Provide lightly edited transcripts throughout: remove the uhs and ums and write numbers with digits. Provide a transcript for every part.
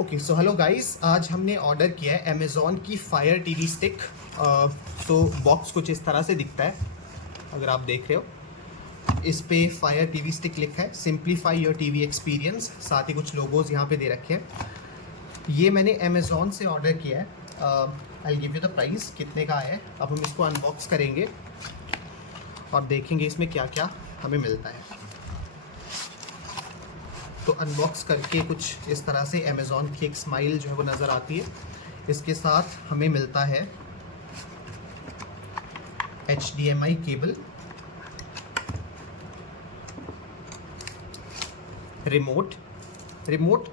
Okay so hello guys, आज हमने order किया है अमेज़ॉन की फायर टीवी स्टिक। तो बॉक्स कुछ इस तरह से दिखता है, अगर आप देख रहे हो। इस पे फायर टीवी स्टिक लिखा है, सिंप्लीफाई योर टीवी एक्सपीरियंस। साथ ही कुछ लोगोज यहाँ पे दे रखे हैं। ये मैंने अमेज़ॉन से ऑर्डर किया है। I give you the price, कितने का है। अब हम इसको अनबॉक्स करेंगे और देखेंगे इसमें क्या क्या हमें मिलता है। तो अनबॉक्स करके कुछ इस तरह से अमेज़ॉन की एक स्माइल जो है वो नज़र आती है। इसके साथ हमें मिलता है HDMI केबल, रिमोट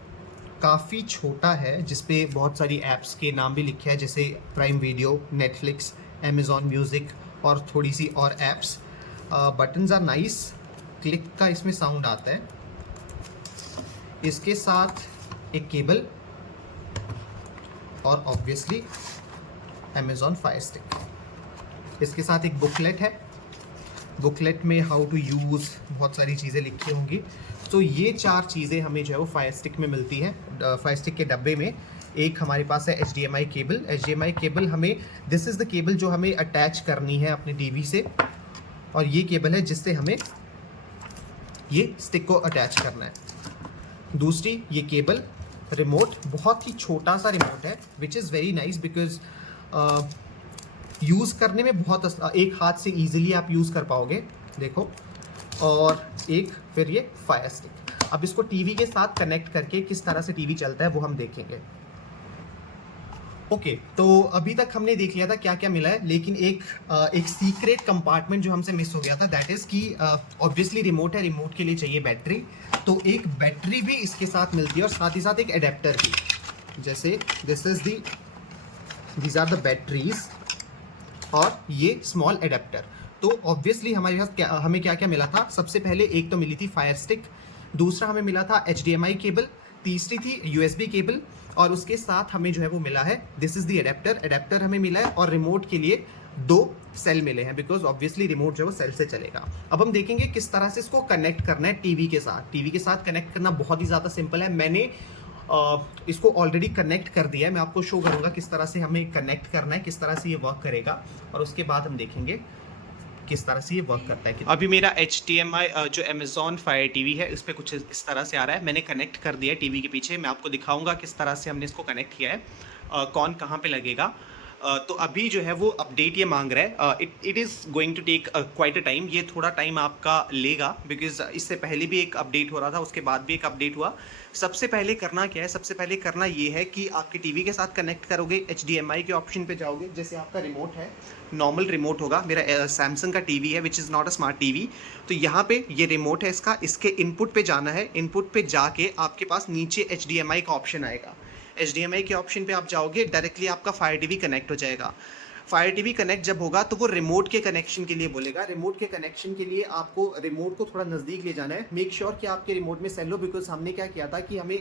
काफ़ी छोटा है, जिसपे बहुत सारी ऐप्स के नाम भी लिखे हैं, जैसे Prime Video, Netflix, Amazon Music और थोड़ी सी और apps. Buttons are nice, click का इसमें साउंड आता है। इसके साथ एक केबल और ऑब्वियसली अमेज़ॉन फायर स्टिक। इसके साथ एक बुकलेट है। बुकलेट में हाउ टू यूज़ बहुत सारी चीज़ें लिखी होंगी। तो ये 4 चीज़ें हमें जो है वो फायर स्टिक में मिलती हैं। फायर स्टिक के डब्बे में एक हमारे पास है HDMI केबल। HDMI केबल हमें, दिस इज़ द केबल जो हमें अटैच करनी है अपने टीवी से, और ये केबल है जिससे हमें ये स्टिक को अटैच करना है। दूसरी ये केबल, रिमोट बहुत ही छोटा सा रिमोट है, which is very nice because use करने में बहुत एक हाथ से ईजिली आप यूज़ कर पाओगे, देखो। और एक फिर ये फायर स्टिक। अब इसको टीवी के साथ कनेक्ट करके किस तरह से टीवी चलता है वो हम देखेंगे। ओके, तो अभी तक हमने देख लिया था क्या क्या मिला है, लेकिन एक सीक्रेट कंपार्टमेंट जो हमसे मिस हो गया था, दैट इज़ कि ऑब्वियसली रिमोट है, रिमोट के लिए चाहिए बैटरी। तो एक बैटरी भी इसके साथ मिलती है और साथ ही साथ एक एडेप्टर भी। जैसे दीज आर द बैटरीज और ये स्मॉल एडेप्टर। तो ऑब्वियसली हमारे पास हमें क्या क्या मिला था। सबसे पहले एक तो मिली थी फायर स्टिक, दूसरा हमें मिला था HDMI केबल, तीसरी थी USB केबल, और उसके साथ हमें जो है वो मिला है, दिस इज़ द एडेप्टर हमें मिला है, और रिमोट के लिए 2 सेल मिले हैं, बिकॉज ऑब्वियसली रिमोट जो है वो सेल से चलेगा। अब हम देखेंगे किस तरह से इसको कनेक्ट करना है टीवी के साथ। टीवी के साथ कनेक्ट करना बहुत ही ज़्यादा सिंपल है। मैंने इसको ऑलरेडी कनेक्ट कर दिया है। मैं आपको शो करूँगा किस तरह से हमें कनेक्ट करना है, किस तरह से ये वर्क करेगा, और उसके बाद हम देखेंगे किस तरह से ये वर्क करता है। अभी मेरा HDMI जो अमेज़ॉन फायर टीवी है, इस पर कुछ इस तरह से आ रहा है। मैंने कनेक्ट कर दिया है टीवी के पीछे। मैं आपको दिखाऊंगा किस तरह से हमने इसको कनेक्ट किया है, कौन कहाँ पे लगेगा। तो अभी जो है वो अपडेट ये मांग रहा है। It is going to take quite a time. ये थोड़ा टाइम आपका लेगा, बिकॉज इससे पहले भी एक अपडेट हो रहा था, उसके बाद भी एक अपडेट हुआ। सबसे पहले करना क्या है, सबसे पहले करना ये है कि आपके टीवी के साथ कनेक्ट करोगे, HDMI के ऑप्शन पे जाओगे। जैसे आपका रिमोट है, नॉर्मल रिमोट होगा। मेरा सैमसंग का टीवी है, which is not a smart TV. तो यहाँ पे ये रिमोट है इसका, इसके इनपुट पे जाना है। इनपुट पे जाके आपके पास नीचे HDMI का ऑप्शन आएगा। HDMI के ऑप्शन पे आप जाओगे, डायरेक्टली आपका फायर टीवी कनेक्ट हो जाएगा। फायर टीवी कनेक्ट जब होगा तो वो रिमोट के कनेक्शन के लिए बोलेगा। रिमोट के कनेक्शन के लिए आपको रिमोट को थोड़ा नज़दीक ले जाना है। मेक श्योर कि आपके रिमोट में सेल हो, बिकॉज हमने क्या किया था कि हमें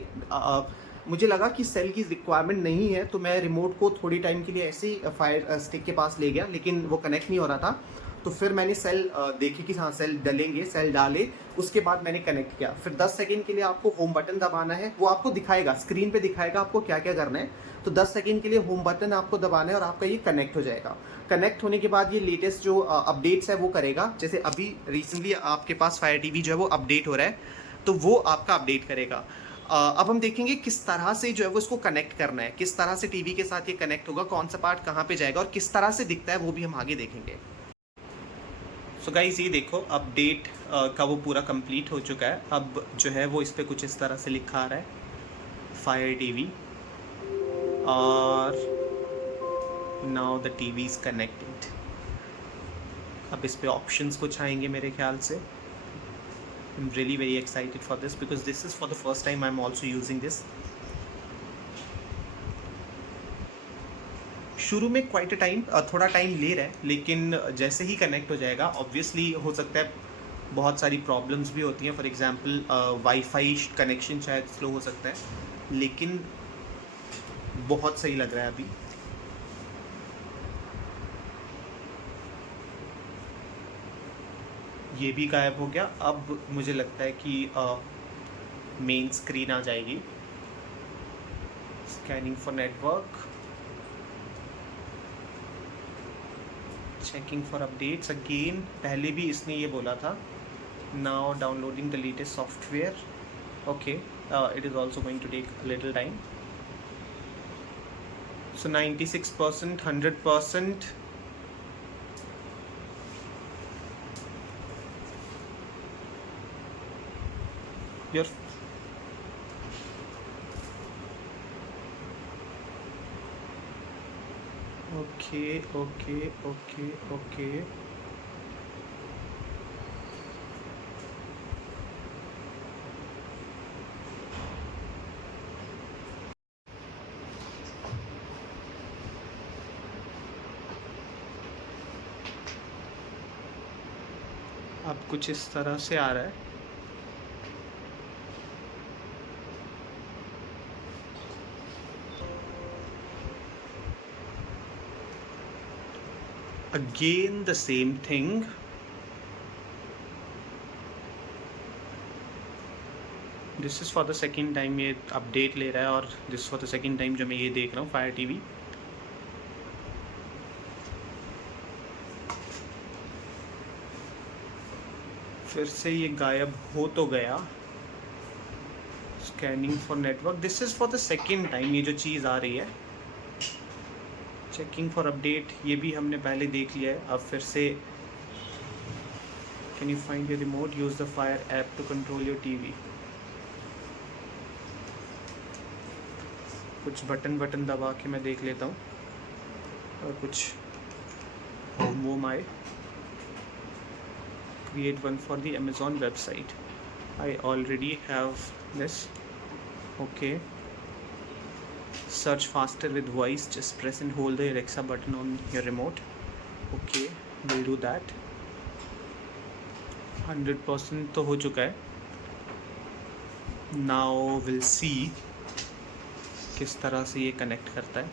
मुझे लगा कि सेल की रिक्वायरमेंट नहीं है, तो मैं रिमोट को थोड़ी टाइम के लिए ऐसे ही फायर स्टिक के पास ले गया, लेकिन वो कनेक्ट नहीं हो रहा था। तो फिर मैंने सेल देखे कि हाँ सेल डलेंगे, सेल डाले, उसके बाद मैंने कनेक्ट किया। फिर 10 सेकंड के लिए आपको होम बटन दबाना है। वो आपको दिखाएगा, स्क्रीन पे दिखाएगा आपको क्या क्या करना है। तो 10 सेकंड के लिए होम बटन आपको दबाना है और आपका ये कनेक्ट हो जाएगा। कनेक्ट होने के बाद ये लेटेस्ट जो अपडेट्स है वो करेगा। जैसे अभी रिसेंटली आपके पास फायर टीवी जो है वो अपडेट हो रहा है, तो वो आपका अपडेट करेगा। अब हम देखेंगे किस तरह से जो है वो इसको कनेक्ट करना है, किस तरह से टीवी के साथ ये कनेक्ट होगा, कौन सा पार्ट कहाँ पे जाएगा और किस तरह से दिखता है, वो भी हम आगे देखेंगे। सो गाइस, ये देखो अपडेट का वो पूरा कंप्लीट हो चुका है। अब जो है वो इस पर कुछ इस तरह से लिखा आ रहा है, फायर टीवी, और now the TV is connected. अब इस पे ऑप्शंस कुछ आएंगे मेरे ख्याल से। I am really very excited for this, because this is for the first time I am also using this. शुरू में क्वाइट अ टाइम, थोड़ा टाइम ले रहा है, लेकिन जैसे ही कनेक्ट हो जाएगा, ऑब्वियसली हो सकता है बहुत सारी प्रॉब्लम्स भी होती हैं। फॉर एग्जांपल वाईफाई कनेक्शन शायद स्लो हो सकता है, लेकिन बहुत सही लग रहा है अभी। ये भी गायब हो गया। अब मुझे लगता है कि मेन स्क्रीन आ जाएगी। Scanning for network. Checking for updates again. पहले भी इसने ये बोला था. Now downloading the latest software. Okay, it is also going to take a little time. So 96%, 100%. Your okay. अब कुछ इस तरह से आ रहा है. Again the same thing. This is for the second time ये अपडेट ले रहा है और this is for the second time जो मैं ये देख रहा हूँ Fire TV. फिर से ये गायब हो तो गया. Scanning for network. This is for the second time ये जो चीज़ आ रही है. चेकिंग फॉर अपडेट ये भी हमने पहले देख लिया है. अब फिर से can you find your remote, use the Fire app to control your TV. कुछ बटन दबा के मैं देख लेता हूँ और कुछ होम आए. Create one for the Amazon website. I already have this. Okay. Search faster with voice. Just press and hold the Alexa button on your remote. Okay, we'll do that. 100% तो हो चुका है. Now we'll see किस तरह से ये connect करता है.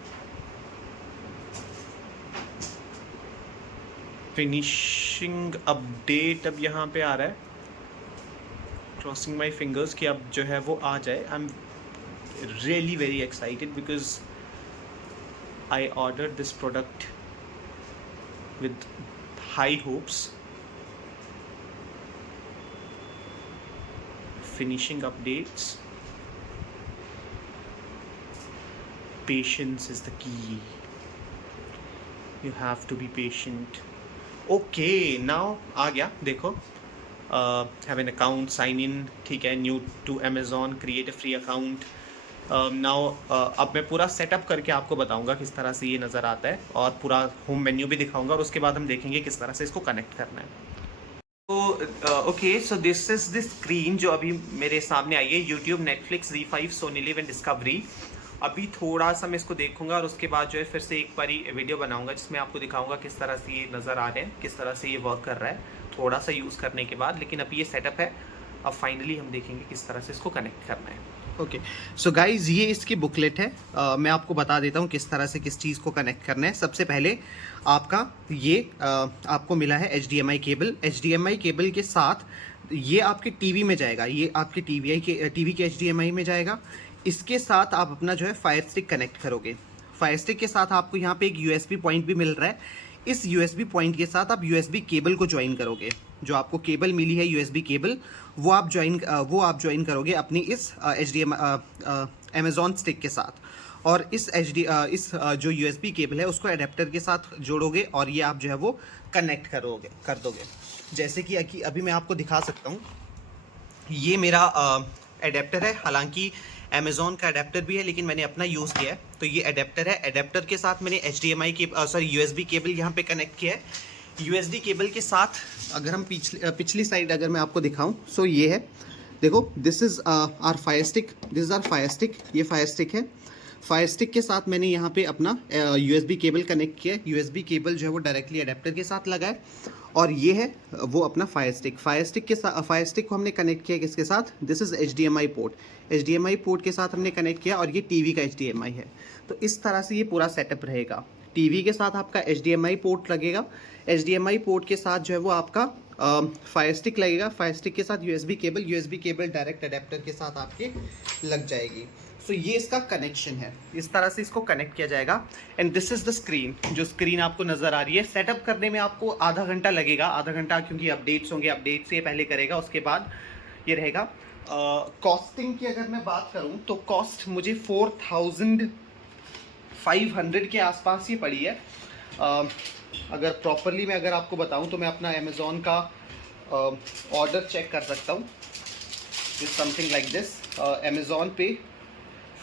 फिनिशिंग अपडेट अब यहाँ पे आ रहा है. क्रॉसिंग माई फिंगर्स कि अब जो है वो आ जाए. I am really very excited because I ordered this product with high hopes. Finishing updates. Patience is the key. You have to be patient. Okay, now आ गया देखो. Have an account, sign in. ठीक है. New to Amazon, create a free account. Now अब मैं पूरा setup करके आपको बताऊंगा किस तरह से ये नज़र आता है और पूरा होम मेन्यू भी दिखाऊंगा और उसके बाद हम देखेंगे किस तरह से इसको कनेक्ट करना है. तो okay, so this is the screen जो अभी मेरे सामने आई है. YouTube, Netflix, ZEE5, Sony LIV and Discovery. अभी थोड़ा सा मैं इसको देखूंगा और उसके बाद जो है फिर से एक बारी वीडियो बनाऊंगा जिसमें आपको दिखाऊंगा किस तरह से ये नज़र आ रहे हैं, किस तरह से ये वर्क कर रहा है थोड़ा सा यूज़ करने के बाद. लेकिन अभी ये सेटअप है. अब फाइनली हम देखेंगे किस तरह से इसको कनेक्ट करना है. ओके, सो गाइज ये इसकी बुकलेट है. मैं आपको बता देता हूँ किस तरह से किस चीज़ को कनेक्ट करना है. सबसे पहले आपका ये आपको मिला है HDMI केबल. HDMI केबल के साथ ये आपके टीवी में जाएगा. ये आपके टीवी के HDMI में जाएगा. इसके साथ आप अपना जो है फायर स्टिक कनेक्ट करोगे. फायर स्टिक के साथ आपको यहाँ पे एक USB पॉइंट भी मिल रहा है. इस USB पॉइंट के साथ आप USB केबल को ज्वाइन करोगे. जो आपको केबल मिली है USB केबल वो आप ज्वाइन करोगे अपनी इस Amazon स्टिक के साथ. और इस जो USB केबल है उसको एडेप्टर के साथ जोड़ोगे और ये आप जो है वो कनेक्ट कर दोगे. जैसे कि अभी मैं आपको दिखा सकता हूँ. ये मेरा एडेप्टर है. हालांकि Amazon का एडेप्टर भी है लेकिन मैंने अपना यूज़ किया है. तो ये एडेप्टर है. एडेप्टर के साथ मैंने USB केबल यहाँ पे कनेक्ट किया है. USB केबल के साथ अगर हम पिछली साइड अगर मैं आपको दिखाऊं सो ये है. देखो, this is our Fire Stick. This is our Fire Stick. ये फायर स्टिक है. फायर स्टिक के साथ मैंने यहाँ पे अपना USB केबल कनेक्ट किया है. USB केबल जो है वो डायरेक्टली एडेप्टर के साथ लगा है. और ये है वो अपना फायर स्टिक. फायर स्टिक को हमने कनेक्ट किया किसके साथ? This is HDMI port. HDMI port के साथ हमने कनेक्ट किया और ये टीवी का HDMI है. तो इस तरह से ये पूरा सेटअप रहेगा. टीवी के साथ आपका HDMI पोर्ट लगेगा. HDMI पोर्ट के साथ जो है वो आपका फायर स्टिक लगेगा. फायर स्टिक के साथ USB केबल डायरेक्ट एडेप्टर के साथ आपके लग जाएगी. सो ये इसका कनेक्शन है, इस तरह से इसको कनेक्ट किया जाएगा। And this is the screen, जो स्क्रीन आपको नज़र आ रही है। सेटअप करने में आपको आधा घंटा लगेगा, आधा घंटा, क्योंकि अपडेट्स होंगे, अपडेट से पहले करेगा, उसके बाद ये रहेगा। कॉस्टिंग की अगर मैं बात करूँ तो कॉस्ट मुझे 4500 के आसपास ये पड़ी है। अगर प्रॉपरली मैं अगर आपको बताऊं तो मैं अपना अमेज़ॉन का ऑर्डर चेक कर सकता हूँ। Is something like this. Amazon पे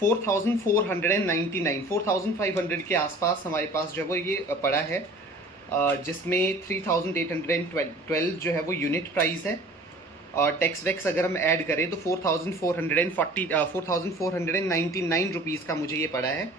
4499, 4500 के आसपास हमारे पास जो है वो ये पड़ा है, जिसमें 3812 जो है वो यूनिट प्राइस है। और टैक्स वैक्स अगर हम ऐड करें तो 4499 रुपीज़ का मुझे ये पड़ा है।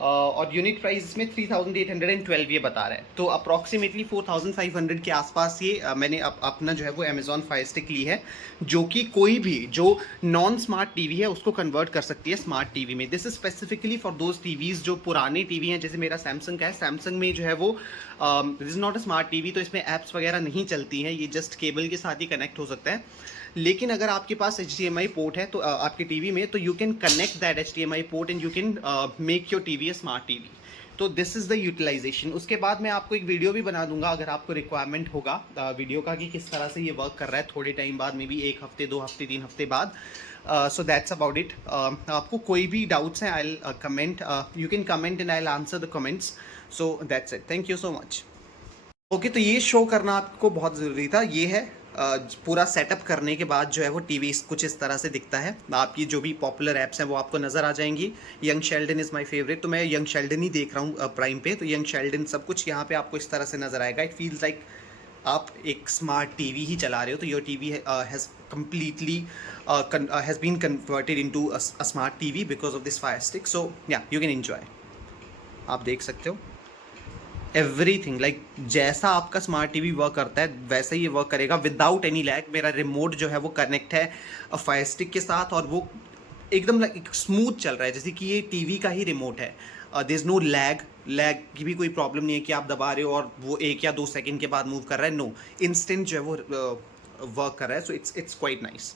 और यूनिट प्राइस इसमें 3812 ये बता रहा है। तो अप्रॉक्सीमेटली 4500 के आसपास ये मैंने अपना जो है वो अमेज़ॉन फायर स्टिक ली है, जो कि कोई भी जो नॉन स्मार्ट टीवी है उसको कन्वर्ट कर सकती है स्मार्ट टीवी में। This is specifically for those TVs जो पुराने टीवी हैं, जैसे मेरा सैमसंग का है। सैमसंग में जो है वो this is not a smart TV, तो इसमें ऐप्स वगैरह नहीं चलती हैं, ये जस्ट केबल के साथ ही कनेक्ट हो सकता है। लेकिन अगर आपके पास HDMI पोर्ट है तो आपके टीवी में, तो you can connect that HDMI port and you can make your TV a smart TV. तो दिस इज़ द यूटिलाइजेशन। उसके बाद मैं आपको एक वीडियो भी बना दूंगा अगर आपको रिक्वायरमेंट होगा वीडियो का, कि किस तरह से ये वर्क कर रहा है थोड़े टाइम बाद, मे बी 1 हफ्ते, 2 हफ्ते, 3 हफ्ते बाद। So that's about it. आपको कोई भी डाउट्स हैं, I comment, you can comment and I answer the comments. So that's it, thank you so much. Okay, तो ये शो करना आपको बहुत ज़रूरी था। ये है पूरा सेटअप करने के बाद जो है वो टीवी कुछ इस तरह से दिखता है। आपकी जो भी पॉपुलर ऐप्स हैं वो आपको नज़र आ जाएंगी। Young Sheldon is my favourite, तो मैं यंग शेल्डन ही देख रहा हूँ प्राइम पे। तो यंग शेल्डन सब कुछ यहाँ पे आपको इस तरह से नज़र आएगा। इट फील्स लाइक आप एक स्मार्ट टीवी ही चला रहे हो। तो your TV has completely has been converted into a smart TV because of this fire stick. So या यू कैन एंजॉय। आप देख सकते हो एवरीथिंग, लाइक जैसा आपका स्मार्ट टीवी वर्क करता है वैसा ही ये वर्क करेगा विदाउट एनी लैग। मेरा रिमोट जो है वो कनेक्ट है फायर स्टिक के साथ, और वो एकदम लाइक स्मूथ चल रहा है, जैसे कि ये टीवी का ही रिमोट है। देयर इज नो लैग की भी कोई प्रॉब्लम नहीं है कि आप दबा रहे हो और वो 1 या 2 सेकंड के बाद मूव कर रहा है। नो, इंस्टेंट जो है वो वर्क कर रहा है। So it's quite nice.